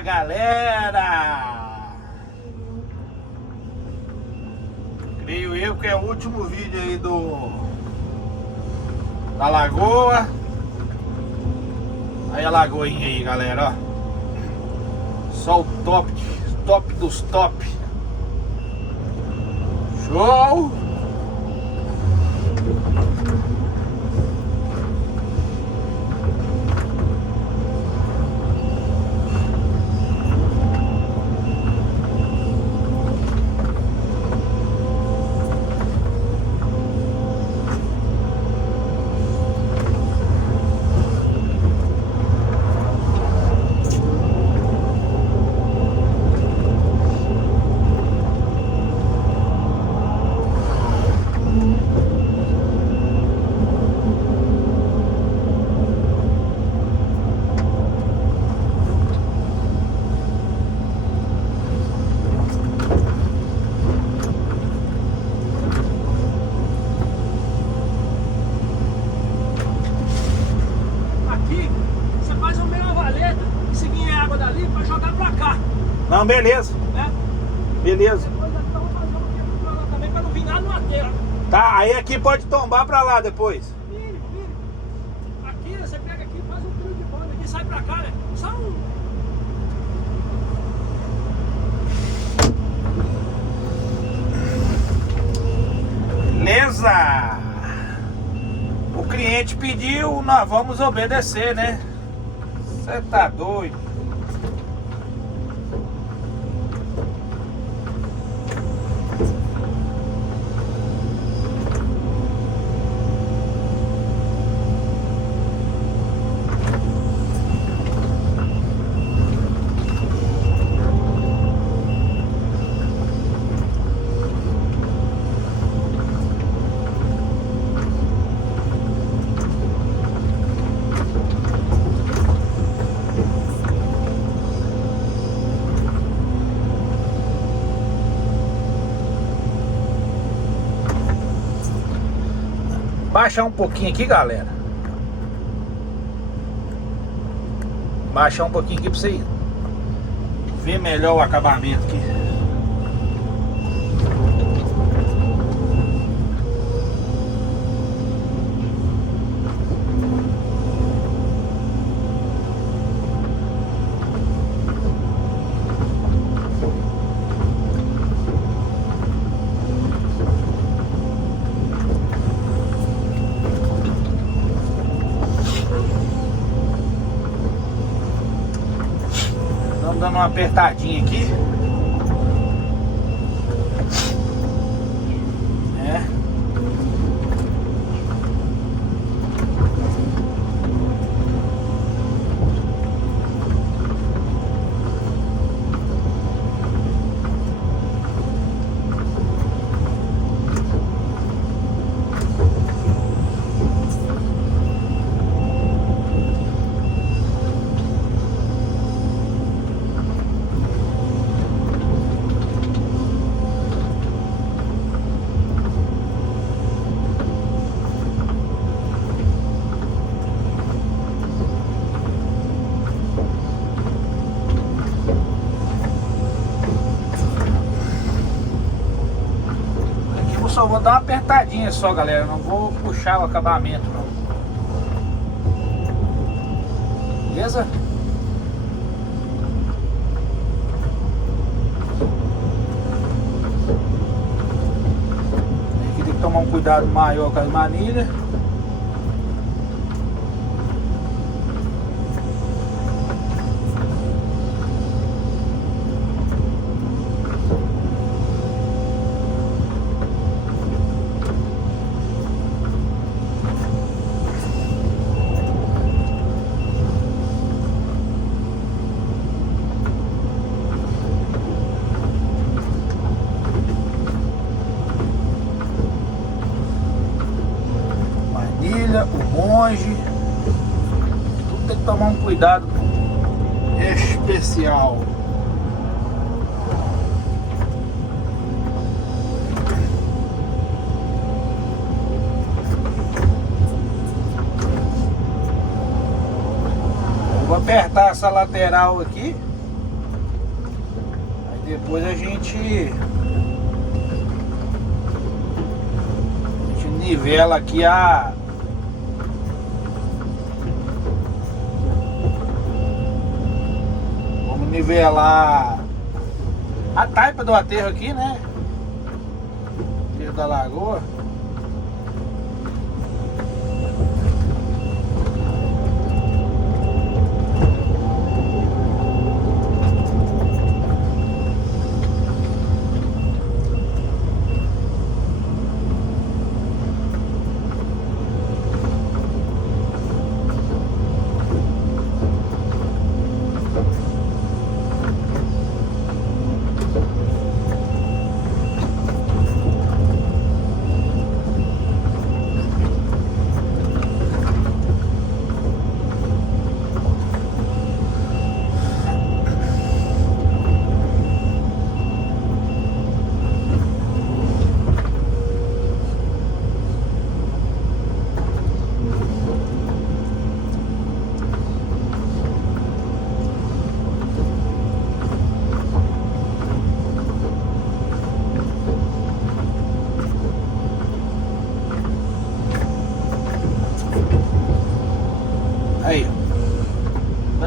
Fala, galera! Creio eu que é o último vídeo aí da lagoa. Aí a lagoinha aí, galera, ó. Só o top dos top. Show! Não, beleza. Né? Beleza. Depois então vamos fazer um tempo pra lá também, pra não vir nada numa terra. Tá, aí aqui pode tombar pra lá depois. Vire. Aqui, você pega aqui e faz um trio de banda aqui, sai pra cá, né? Só um. Beleza. O cliente pediu, nós vamos obedecer, né? Você tá doido? Baixar um pouquinho aqui, galera. Baixar um pouquinho aqui pra você ver melhor o acabamento aqui. Dando uma apertadinha aqui. Só vou dar uma apertadinha só, galera. Não vou puxar o acabamento, não. Beleza? Aqui tem que tomar um cuidado maior com as manilhas. O monge, tudo tem que tomar um cuidado especial. Vou apertar essa lateral aqui. Depois a gente nivela aqui vamos nivelar a taipa do aterro aqui, né? Aterro da lagoa. Aí, ó.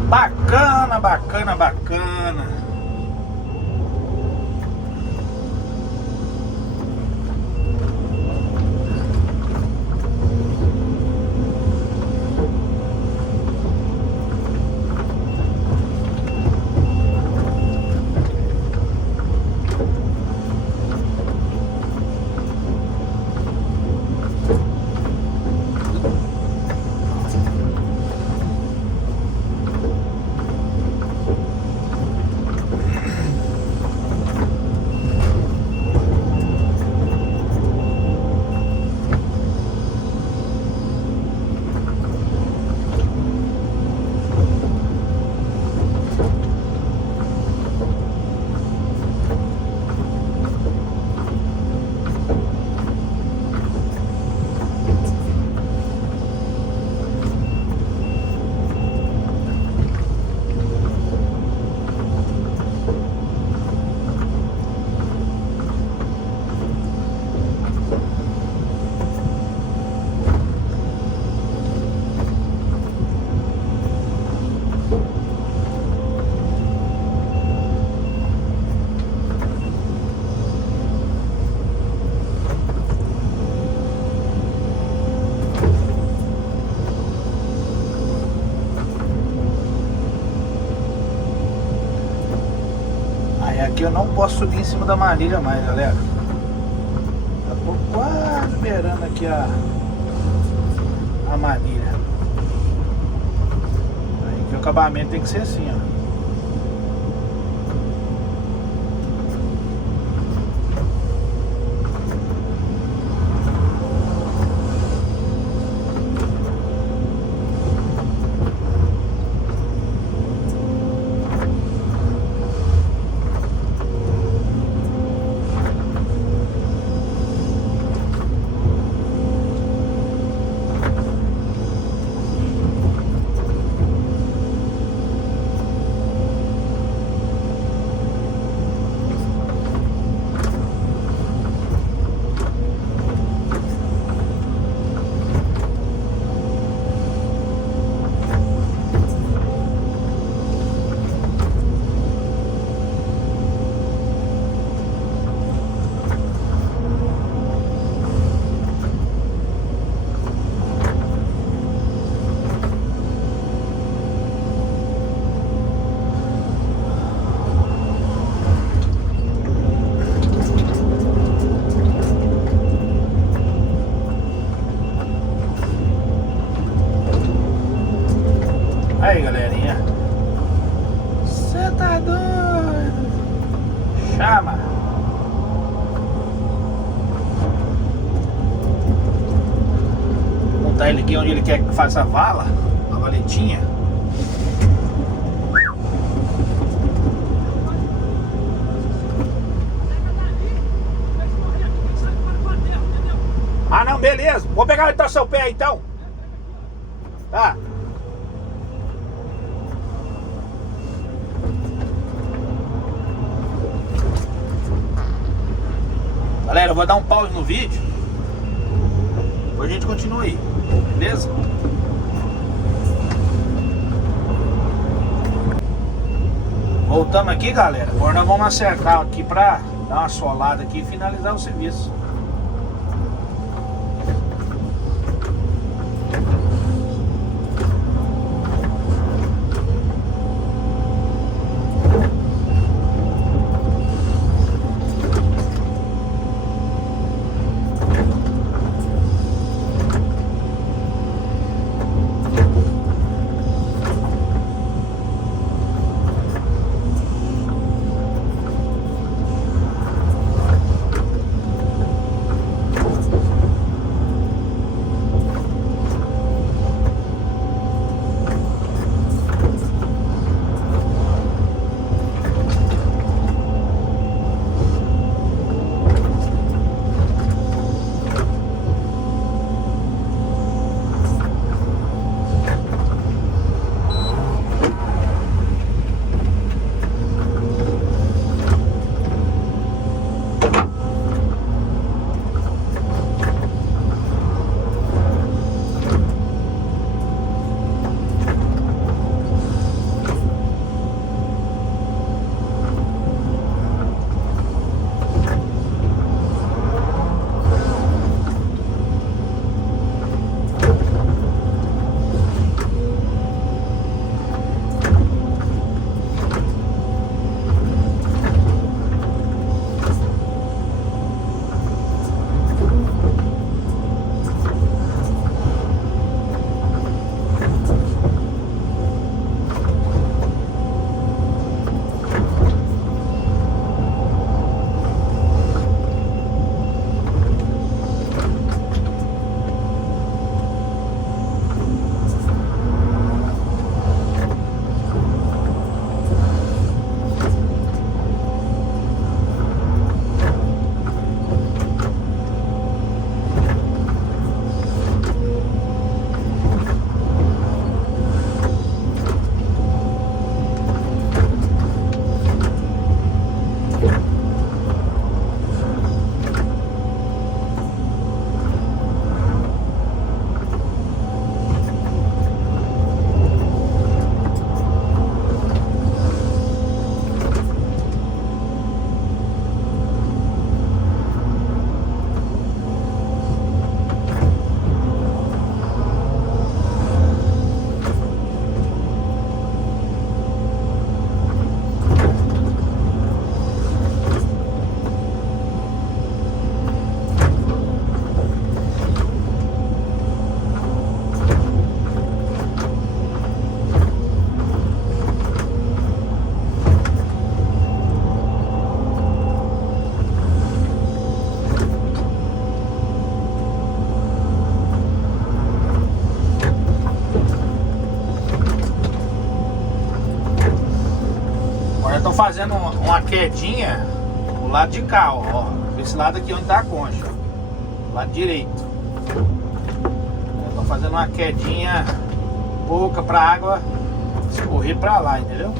Bacana, bacana, bacana. Aqui eu não posso subir em cima da manilha mais, galera. Já tô quase beirando aqui a manilha. Aí que o acabamento tem que ser assim, ó. Aí, galerinha, cê tá doido? Chama! Vou montar ele aqui onde ele quer que faça a vala, a valetinha. Ah, não, beleza. Vou pegar onde tá seu pé então. Tá. Galera, eu vou dar um pause no vídeo. Depois a gente continua aí, beleza? Voltamos aqui, galera. Agora nós vamos acertar aqui pra dar uma solada aqui e finalizar o serviço. Tô fazendo uma quedinha do lado de cá, ó. Esse lado aqui onde tá a concha, ó. Lado direito. Eu tô fazendo uma quedinha pouca pra água escorrer pra lá, entendeu?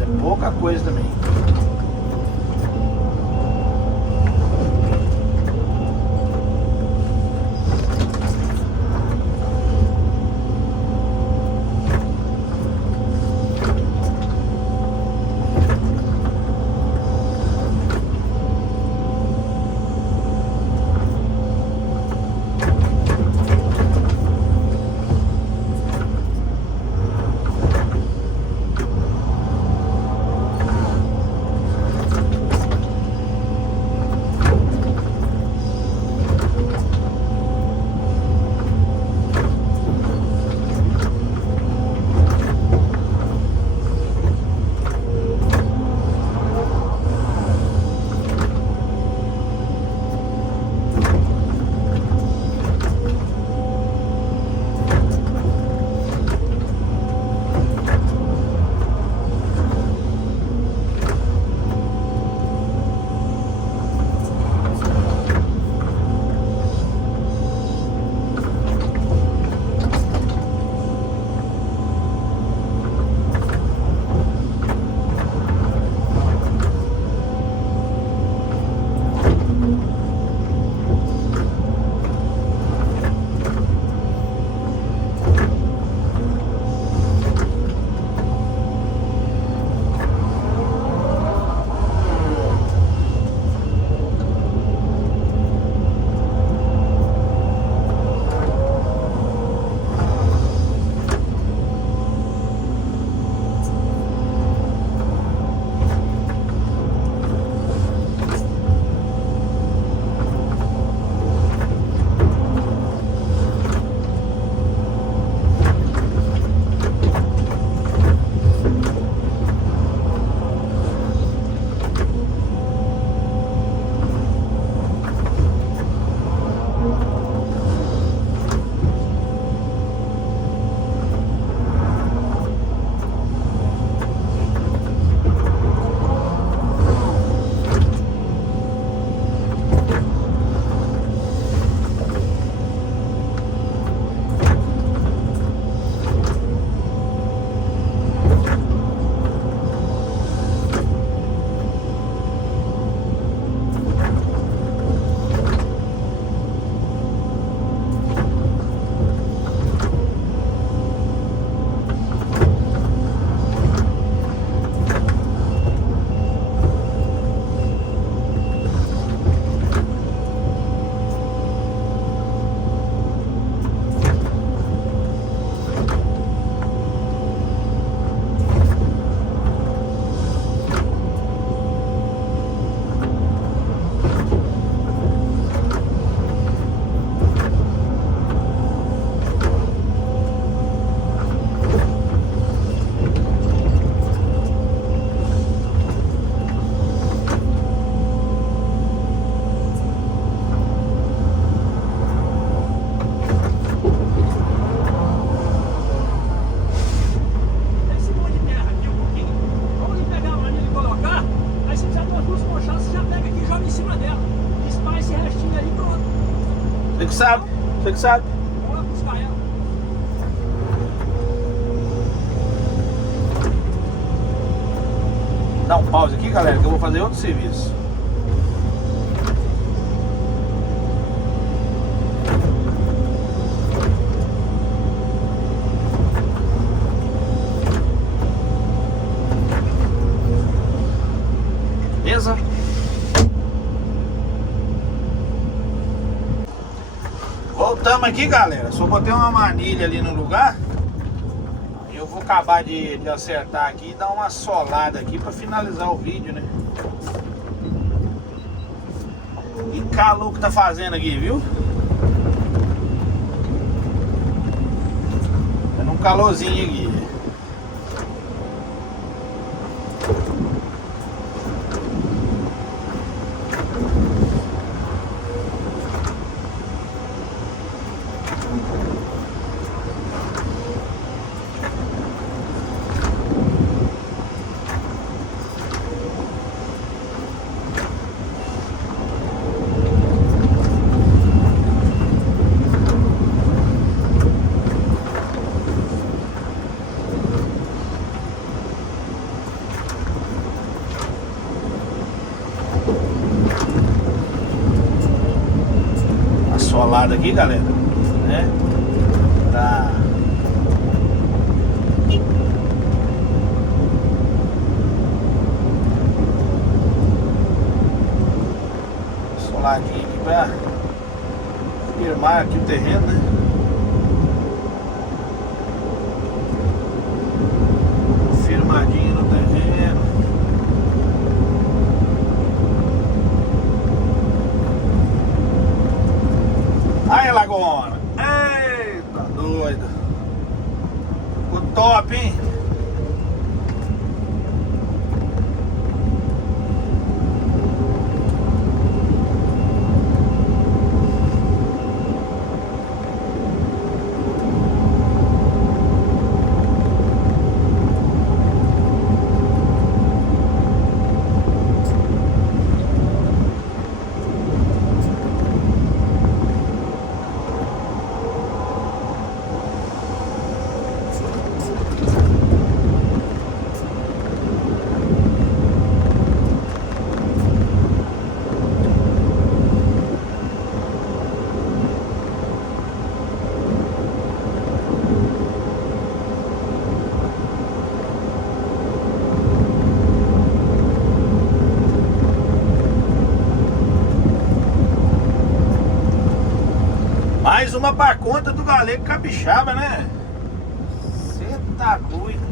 É pouca coisa também. sabe, você que sabe. Vou lá buscar ela. Dá um pause aqui, galera, que eu vou fazer outro serviço. Beleza? Voltamos aqui, galera. Só botei uma manilha ali no lugar. Eu vou acabar de acertar aqui e dar uma solada aqui pra finalizar o vídeo, né? E calor que tá fazendo aqui, viu? Dando um calorzinho aqui. Solada aqui, galera, né? Pra soladinha aqui pra firmar aqui o terreno, né? Firmadinho no terreno. Aí, Lagona. Eita, doido. Ficou top, hein? Mais uma pra conta do Galego Capixaba, né? Cê tá doido.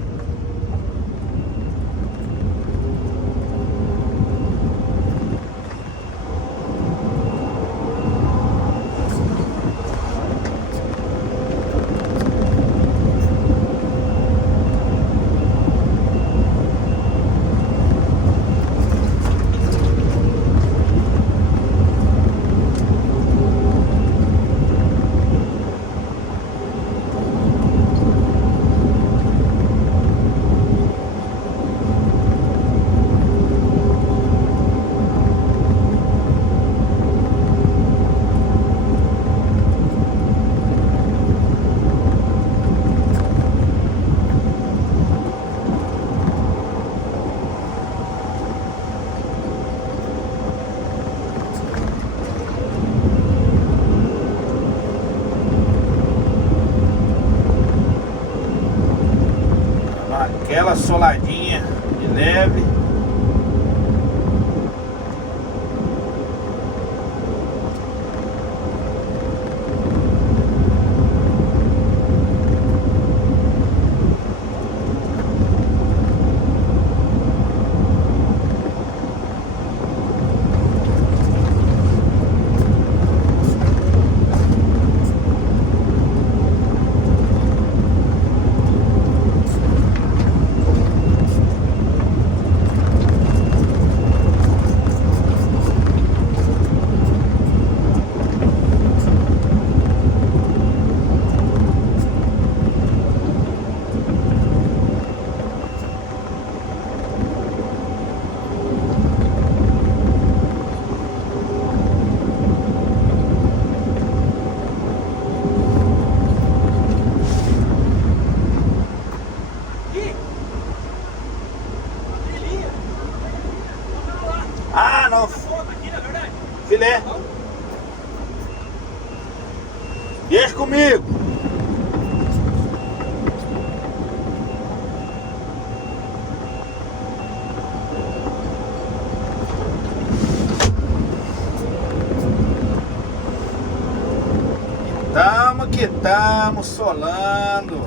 Aquela soladinha de leve. solando.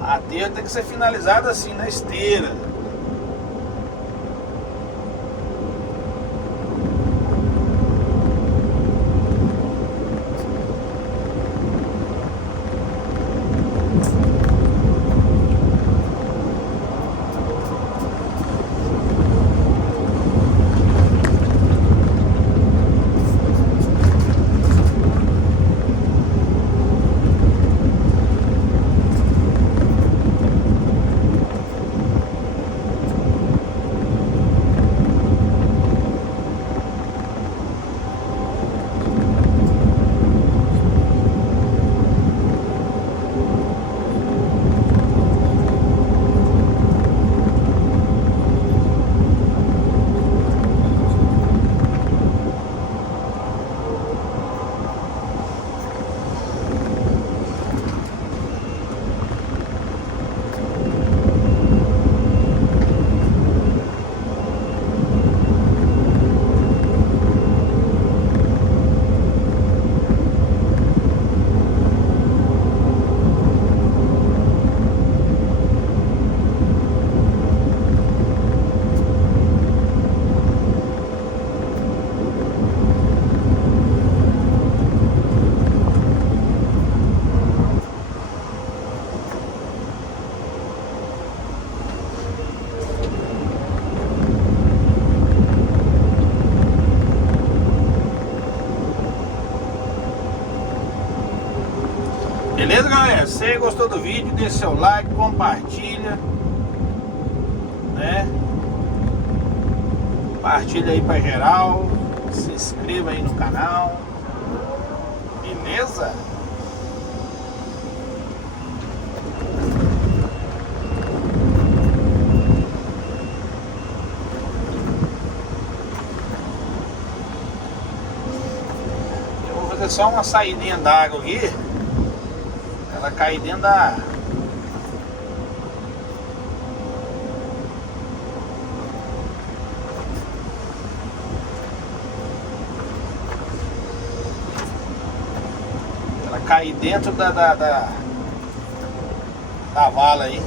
A teia tem que ser finalizada assim, na esteira. Beleza, galera? Se você gostou do vídeo, deixa seu like, compartilha, né? Compartilha aí pra geral. Se inscreva aí no canal. Beleza? Eu vou fazer só uma saidinha d'água aqui. Ela cai dentro da... Ela cai dentro da vala aí.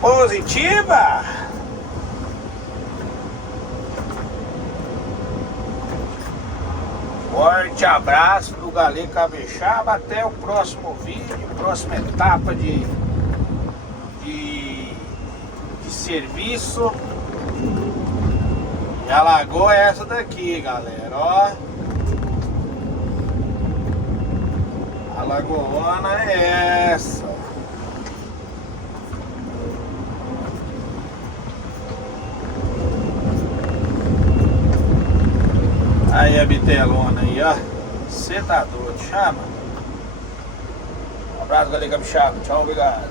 Positiva! Forte abraço do Galê Capixaba. Até o próximo vídeo, próxima etapa de serviço. E a lagoa é essa daqui, galera, ó. A lagoona é essa. Aí a bitelona aí, ó. Cê tá doido, chama. Um abraço, Galê Capixaba. Tchau, obrigado.